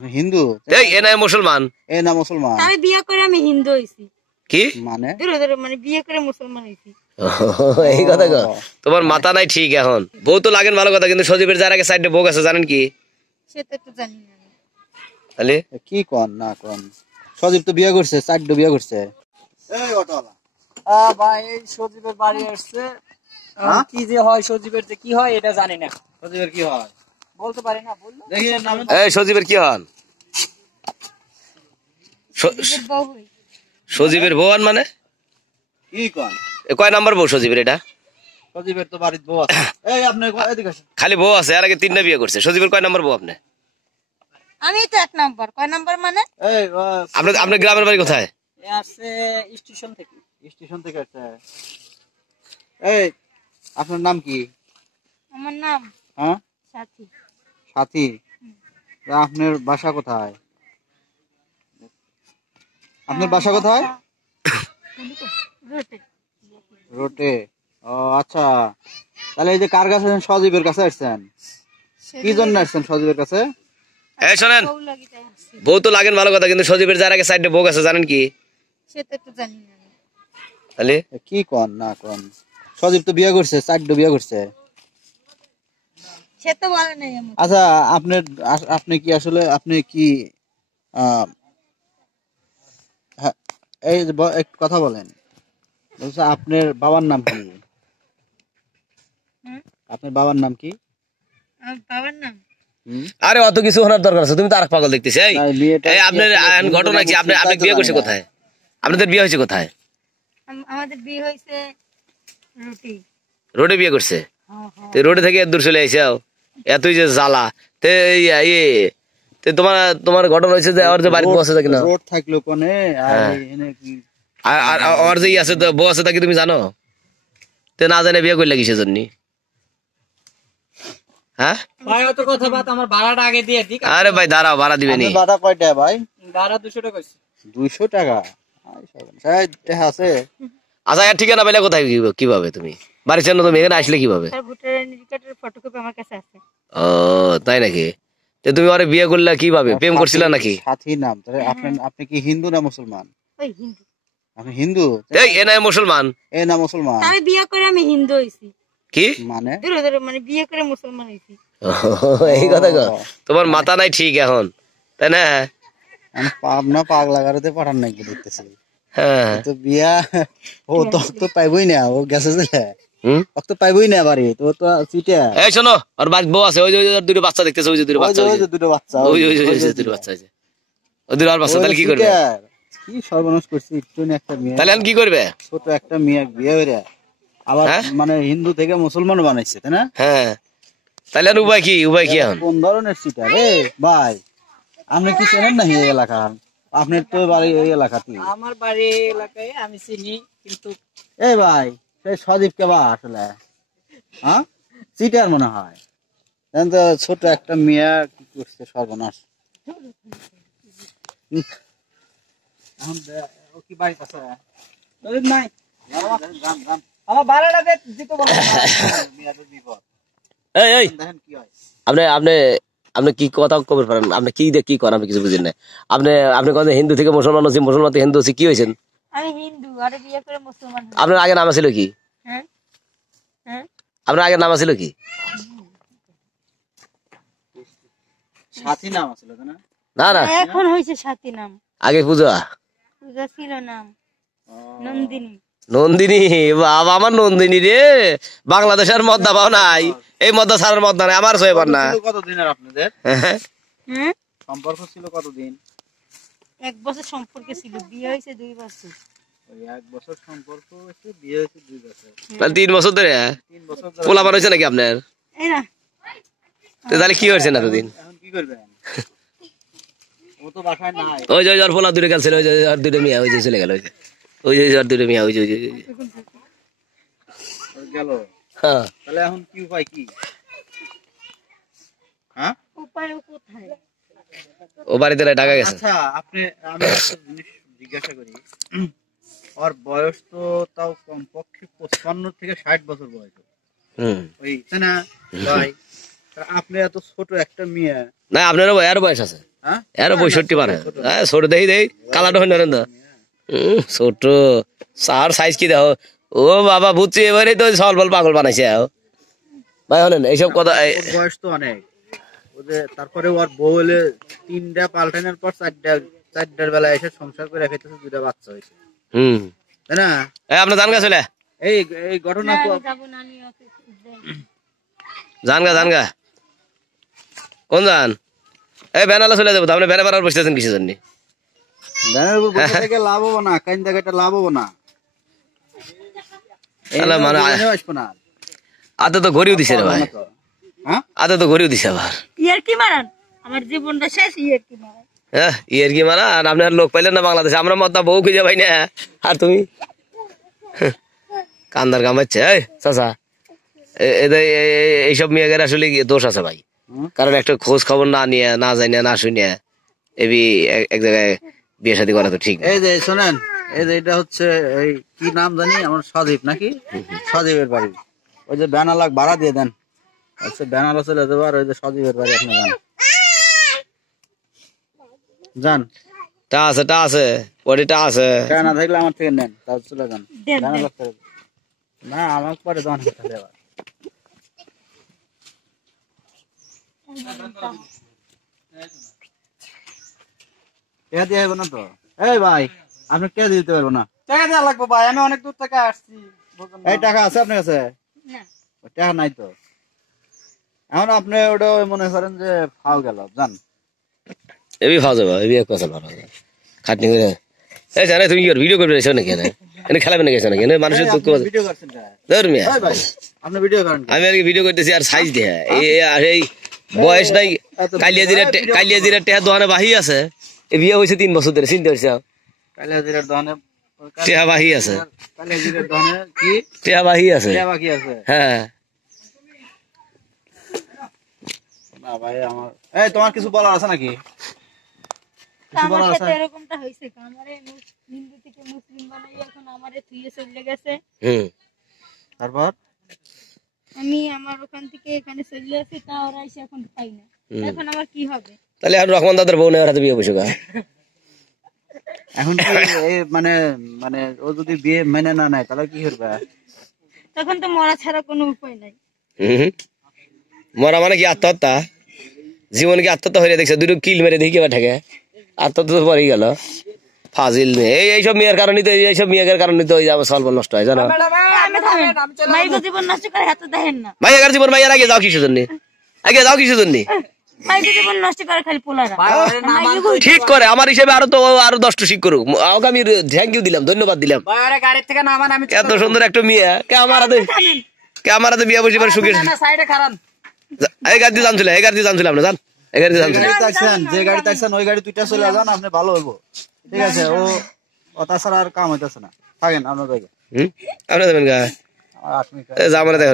হিন্দু এই এ নাই মুসলমান, এ না মুসলমান। আমি বিয়ে করে আমি হিন্দু হইছি। কি মানে মানে বিয়ে করে মুসলমান হইছি। এই কথা কও, তোমার মাথা নাই ঠিক এখন। বউ তো লাগেন ভালো কথা, কিন্তু সজীবের যার আগে সাইডে বউ আছে জানেন কি? সেটা তো জানি না। তাহলে কি কোন না কোন? সজীব তো বিয়ে করছে, চারটে বিয়ে করছে। এই অটোলা ভাই এই সজীবের বাড়ি আসছে, কি যে হয় সজীবের যে কি হয় এটা জানি না। সজীবের কি হয় বলতে পারি না, বললো দেখি নাম। এই সজীবের কি হন? বউ হই। সজীবের বউ হন মানে কি কোন? কয় নাম্বার বউ সজীবের? এটা সজীবের তো বাড়িতে বউ আছে। এই আপনি এদিকে আসেন। খালি বউ আছে, আর আগে 3টা বিয়ে করছে। সজীবের কয় নাম্বার বউ আপনি? আমি তো 1 নাম্বার। কয় নাম্বার মানে? এই আপনার গ্রামের বাড়ি কোথায়? এ আসছে স্টেশন থেকে। স্টেশন থেকে আসছে। এই আপনার নাম কি? আমার নাম হ্যাঁ সাথী। সাথী। আপনার বাসা কোথায়? আপনার বাসা কোথায়? রোটে। রোটে। ও আচ্ছা, তাহলে এই যে কার কাছে আসছেন? সজীবের কাছে আসছেন। কি জন্য আসছেন সজীবের কাছে? এই শোনেন, বউ লাগিতে আসছি। বউ তো লাগেন ভালো কথা, কিন্তু সজীবের যার আগে সাইডে বউ আছে জানেন কি? সেটা তো জানি না। তাহলে কি কোন না কোন? সজীব তো বিয়ে করছে, চারটে বিয়ে করছে। সে তো বলে নাই আমার। আচ্ছা, আপনি কি আসলে আপনি কি হ্যাঁ, এই যে একটু কথা বলেন। বলছে আপনার বাবার নাম কি? আপনার বাবার নাম কি? আমার বাবার নাম আরে অত কিছু শোনার দরকার আছে? তুমি তো আরেক পাগল দেখতেছি। এই আপনার ঘটনা কি? আপনি বিয়ে করছে কোথায়? আপনাদের বিয়ে হয়েছে কোথায়? আমাদের বিয়ে হয়েছে রুটি। রোডে বিয়ে করছে? তো রোডে থেকে এত দূর চলে আইসাও, এতই যে জ্বালা। তে তে তোমার ঘটনা হয়েছে যে ওর যে বাড়িতে বউ আছে কিনা? রোড থাকলো কোনে আর এনে কি আর ওর যে আছে তো বউ আছে তা কি তুমি জানো? তে না জানে বিয়ে করলে কিসের জন্য? হ্যাঁ ভাই অত কথা বাদ, আমার ভাড়াটা আগে দিয়ে দিক। আরে ভাই দাঁড়াও, ভাড়া দিবেনি। ভাড়া কয়টা ভাই? ভাড়া 200 টাকা হইছে। 200 টাকা? আছে। আচ্ছা এর ঠিকানা পেলে কোথায়? কিভাবে তুমি বাড়ি চেনো? তুমি এখানে আসলে কিভাবে? তার ভোটার আইডি কার্ডের ফটোকপি আমার কাছে আছে। ও তাই নাকি? তো তুমি ওরে বিয়ে করলে কিভাবে? প্রেম করছিলা নাকি? সাথী নাম। তাহলে আপনি কি হিন্দু না মুসলমান? ওই হিন্দু। আপনি হিন্দু? এই এ নাই মুসলমান। এ না মুসলমান। আমি বিয়ে করে আমি হিন্দু হইছি। কি মানে মানে বিয়ে করে মুসলমান হইছি। এই কথা কও, তোমার মাথা নাই ঠিক এখন, তাই না? আমি পাবনা পাগলা গাড়িতে পাঠান নাকি দেখতেছি। হ্যাঁ তো বিয়া ও তো পাইবই না, ও গেছে যে ও তো পাইবই না বাড়ি, তো তো চিটা। এই শোনো, ওর বাড়ি বউ আছে, ওই যে দুটো বাচ্চা দেখতেছো, ওই যে দুটো বাচ্চা, ওই যে দুটো বাচ্চা, ওই দুটো বাচ্চা আছে, ওই দুটো আর বাচ্চা। তাহলে কি করবে? কি সর্বনাশ করছি, একটু একটা মেয়ে, তাহলে কি করবে? ছোট একটা মেয়ে বিয়ে হইরা আবার মানে হিন্দু থেকে মুসলমান বানাইছে, তাই না? হ্যাঁ, তাহলে আর উপায় কি? উপায় কি এখন? কোন ধরনের চিটা রে ভাই? আপনি কি চেনেন না এই এলাকা? আপনার তো বাড়ি এই এলাকাতে। আমার বাড়ি এলাকায় আমি চিনি, কিন্তু এই ভাই সেই সজীব কে বা আসলে হ্যাঁ চিটার মনে হয়। জানেন তো, ছোট একটা মেয়ে কি করছে সর্বনাশ। এখন ও কি বাড়িতে আছে? নাই আমার ভাড়াটা দিতে বলো। বিপদ এই এই দেখেন কি হয়। আপনি আপনি আপনি কি কথা কবে পারেন? আপনি কি দিয়ে কি করেন? আমি কিছু বুঝি না। আপনি কথা হিন্দু থেকে মুসলমান হচ্ছি, মুসলমান থেকে হিন্দু হচ্ছি, কি হয়েছেন? আমি হিন্দু আর বিয়ে করে মুসলমান হইছি। আপনার আগে নাম ছিল কি? হ্যাঁ হ্যাঁ, আপনার আগে নাম ছিল কি? সাথী নাম আছিল না? না না, এখন হইছে সাথী নাম। আগে পূজা পূজা ছিল নাম নন্দিনী। নন্দিনী? বাবা আমার নন্দিনী রে, বাংলাদেশের মদ্দা পাও নাই, এই মদ্দা ছাড়ার মদ্দা নাই আমার ছয়বার না। কতদিন আর আপনাদের হ্যাঁ, সম্পর্ক ছিল কতদিন? 1 বছর সম্পর্কে ছিল, বিয়ে হয়েছে 2 বছর। ওই 1 বছর সম্পর্ক হয়েছে, বিয়ে হয়েছে 2 বছর। তাহলে 3 বছর ধরে 3 বছর পোলা বার হয়েছে নাকি আপনার? এই না তাহলে কি হয়েছে না এতদিন? এখন কি করবেন? ও তো বাসায় নাই। ওই যে ওর পোলা দূরে গেছিল, ওই যে আর দুটো মেয়ে ওই যে চলে গেল, ওই যে আর দুটো মেয়ে ওই যে গেল। হ্যাঁ, তাহলে এখন কি উপায় কি? হ্যাঁ, উপায় কোথায়? ও বাড়িতে ঢাকা গেছে। আচ্ছা আমি একটা জিনিস জিজ্ঞাসা করি, ওর বয়স তো তাও কমপক্ষে 55 থেকে 60 বছর বয়স। ওই তাই না ভাই? আপনি এত ছোট একটা মেয়ে। না আপনারও এর বয়স আছে। হ্যাঁ এর 65 পারে ছোট দেখি দেই কালাটা হইন না ছোট সার সাইজ কি দেখো ও বাবা বুঝছি এবারে তো সল বল পাগল বানাইছে ভাই হলেন এইসব কথা ওর বয়স তো অনেক ওদের তারপরে ওর বউ হলে 3টা পাল্টানোর পর 4টার বেলা এসে সংসার করে রেখেছে 2টা বাচ্চা হয়েছে তাই না আপনার জান গা চলে এই এই ঘটনা যাবো না আমি ওকে জান গা কোন জান এই বেনালা চলে যাবো আপনি বেনা বেড়ার বসতেছেন কিসের জন্য ব্যানের উপর বসে থেকে লাভ হবো না কাইন জায়গাটা লাভ হবো না আলা মানে আসবো না আদে তো ঘড়িও দিছে রে ভাই হ্যাঁ আদে তো ঘড়িও দিছে আবার ইয়ার কি মারান আমার জীবনটা শেষ ইয়ার কি মারান ইয়ের কি মারা আর আপনি আর লোক পাইলেন না বাংলাদেশে আমরা মত বউ খুঁজে পাই না আর তুমি কান্দার কামাচ্ছে এই চাচা এইসব মেয়েদের আসলে দোষ আছে ভাই কারণ একটা খোঁজ খবর না নিয়ে না জানিয়ে না শুনিয়ে এবি এক জায়গায় বিয়ে শাদী করা তো ঠিক না। এই যে শোনেন এই যে এটা হচ্ছে এই কি নাম জানি আমার সজীব নাকি সজীবের বাড়ি ওই যে ব্যানালাক ভাড়া দিয়ে দেন আচ্ছা ব্যানালা চলে যাবো আর ওই যে সজীবের বাড়ি আপনি যান যান টা আছে ওটা আছে না থাকলে আমার থেকে নেন তাহলে চলে যান দেন, ব্যানালা থেকে না আমার পরে দোকান তাহলে আবার কে দিয়ে হবে না তো এই ভাই আপনি কে দিতে পারবো না টাকা দেওয়া লাগবে ভাই, আমি অনেক দূর থেকে আসছি, বুঝলেন না? এই টাকা আছে আপনার কাছে না ওই টাকা নাই তো এখন আপনি ওটা ওই মনে করেন যে ফাও গেল জান এবি খাওয়া যাবে এবি এক কথা ভালো খাটনি করে এই জানে তুমি কি ভিডিও করবে এসো নাকি এনে খেলাবে নাকি এসো নাকি মানুষের দুঃখ ভিডিও করছেন না ধর মিয়া এই ভাই আপনি ভিডিও করেন আমি আর কি ভিডিও করতেছি আর সাইজ দিয়ে এই বয়স নাই কালিয়াজিরা টেহা দোকানে বাহি আছে এ বিয়ে হয়েছে 3 বছর ধরে চিন্তা করছে কালিয়াজিরার দোকানে টেহা বাহি আছে কালিয়াজিরার দোকানে কি টেহা বাহি আছে টাকা বাকি আছে হ্যাঁ না ভাই আমার এই তোমার কিছু বলার আছে নাকি কিছু আমার বলার আছে সাথে এরকমটা হয়েছে আমারে হিন্দু থেকে মুসলিম বানাই এখন আমারে থুয়ে চলে গেছে তারপর আমি আমার ওখান থেকে এখানে চলে আসি তা ওরা এসে এখন পাই না এখন আমার কি হবে তাহলে আর রহমান দাদার বউ নেওয়ার হাতে বিয়ে বসে গা এখন কি এই মানে মানে ও যদি বিয়ে মেনে না নেয় তাহলে কি করবে তখন তো মরা ছাড়া কোনো উপায় নাই মরা মানে কি আত্মহত্যা জীবন কি আত্মহত্যা হয়ে দেখছে দুটো কিল মেরে দেখি থাকে আত্মহত্যা তো পরেই গেল ফাজিল মেয়ে এইসব মেয়ের কারণে তো এইসব মেয়ের কারণে তো ওই যাবে সলব নষ্ট হয় জানো মাইগো জীবন নষ্ট করে হাতে দেখেন না ভাই এগার জীবন ভাই আর আগে যাও কিসের জন্য মাইগো জীবন নষ্ট করে খালি পোলারা ঠিক করে আমার হিসেবে আরো 10টা শিখ করুক আমাকে আমি থ্যাংক ইউ দিলাম ধন্যবাদ দিলাম ভাই, আরে গাড়ির থেকে নামান, আমি এত সুন্দর একটা মেয়ে কে আমার হাতে বিয়ে বসে সুখের সাইডে খারান। এই গাড়ি দিয়ে জানছিল আমরা জান এই গাড়ি জানছিল গাড়ি তাকছেন যে গাড়ি তাকছেন ওই গাড়ি দুইটা চলে যান আপনি ভালো হইব ঠিক আছে ও তাছাড়া আর কাম হইতেছে না থাকেন আপনার জায়গায় আপনার দেবেন গা আমার 8 মিনিট যা আমরা দেখা